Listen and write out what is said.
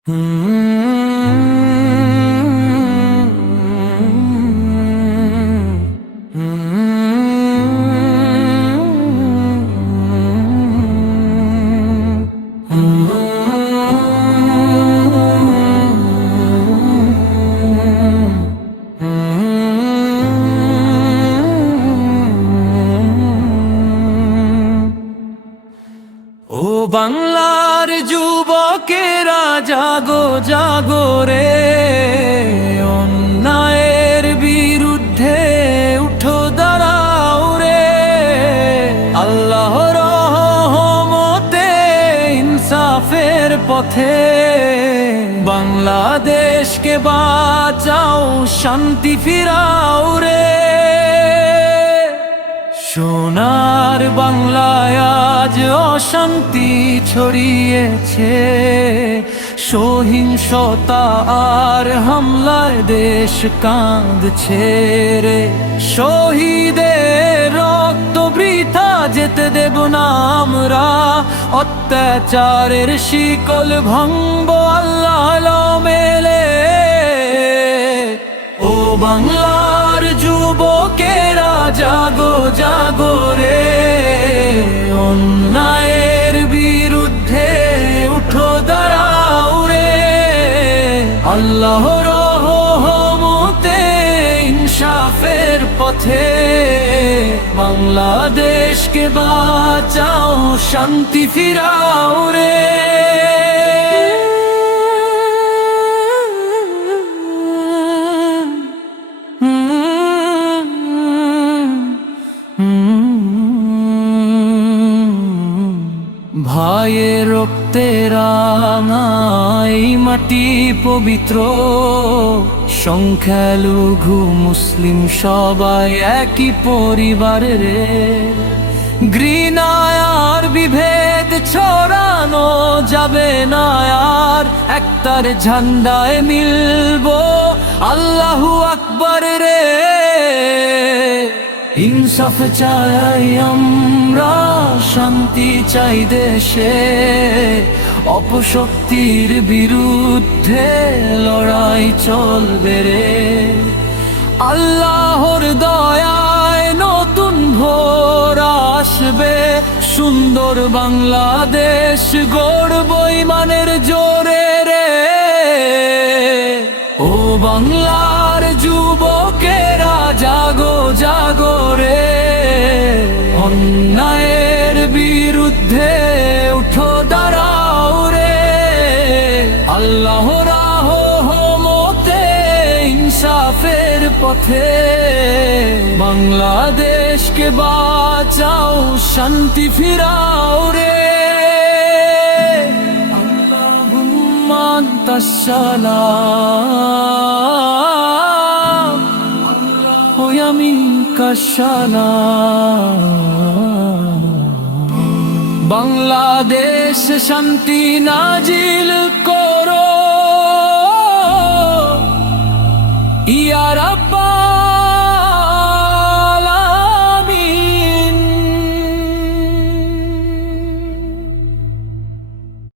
ও বাংলার যুবকেরা জাগো জাগো রে, অন্যায়ের বিরুদ্ধে উঠো দাঁড়াও রে। আল্লাহর রহমতে ইনসাফের পথে বাংলাদেশকে বাঁচাও, শান্তি ফিরাও রে। সোনার বাংলায় আজ অশান্তি ছড়িয়েছে, সহিংসতা আর হামলায় দেশ কাঁদছে রে। শহীদের রক্ত বৃথা যেতে দেব না আমরা, অত্যাচারের শিকল ভাঙব আল্লাহ মেলে। ও বাংলার যুবকেরা জাগো জাগো রে, অন্যায়ের বিরুদ্ধে উঠো দাঁড়াও রে। আল্লাহর রহমতে ইনসাফের পথে বাংলাদেশকে বাঁচাও, শান্তি ফিরাও রে। ভাইয়ের রক্তে রাঙাই মাটি পবিত্র, সংখ্যালঘু মুসলিম সবাই একই পরিবারের রে। ঘৃণায় আর বিভেদ ছড়ানো যাবে না আর, একতার ঝান্ডায় মিলবো আল্লাহু আকবার রে। ইনসাফ চাই আমরা, শান্তি চাই দেশে, অপশক্তির বিরুদ্ধে লড়াই চলবে রে। আল্লাহর দয়ায় নতুন ভোর আসবে, সুন্দর বাংলাদেশ গড়ব ইমানের জোরে রে। ও বাংলার যুবকেরা জাগো জাগো রে, অন্যায়ের বিরুদ্ধে উঠো দাঁড়াও রে। আল্লাহর রহমতে ইনসাফের পথে বাংলাদেশকে বাঁচাও, শান্তি ফিরাও রে। আল্লাহুম্মা আনতাস সালাম ওয়া মিনকাস সালাম। বাংলাদেশ শান্তি নাজিল